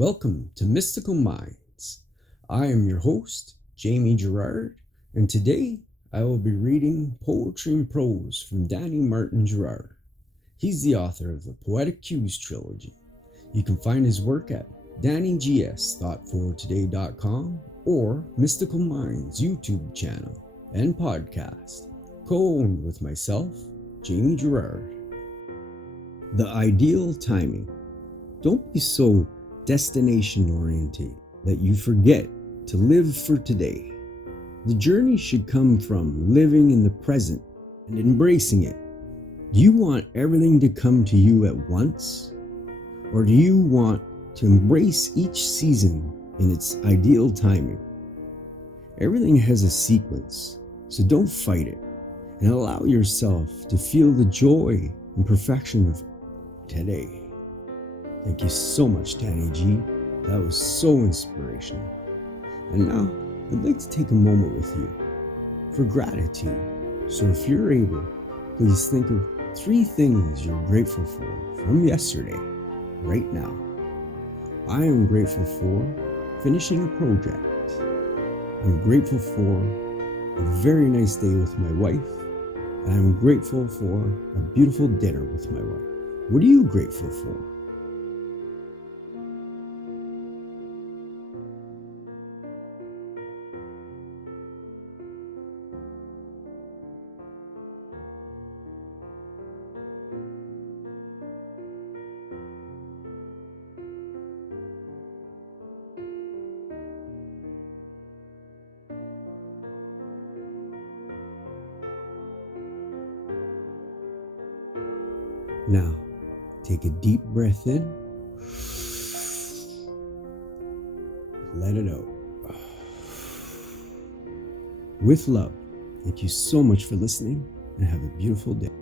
Welcome to Mystical Minds. I am your host, Jamie Girard, and today I will be reading Poetry and Prose from Danny Martin Girard. He's the author of the Poetic Cues trilogy. You can find his work at DannyGSThoughtForToday.com or Mystical Minds YouTube channel and podcast, co-owned with myself, Jamie Girard. The ideal timing. Don't be so destination-oriented that you forget to live for today. The journey should come from living in the present and embracing it. Do you want everything to come to you at once? Or do you want to embrace each season in its ideal timing? Everything has a sequence, so don't fight it and allow yourself to feel the joy and perfection of today. Thank you so much, Danny G. That was so inspirational. And now, I'd like to take a moment with you for gratitude. So if you're able, please think of 3 things you're grateful for from yesterday, right now. I am grateful for finishing a project. I'm grateful for a very nice day with my wife. And I'm grateful for a beautiful dinner with my wife. What are you grateful for? Now, take a deep breath in. Let it out. With love, thank you so much for listening and have a beautiful day.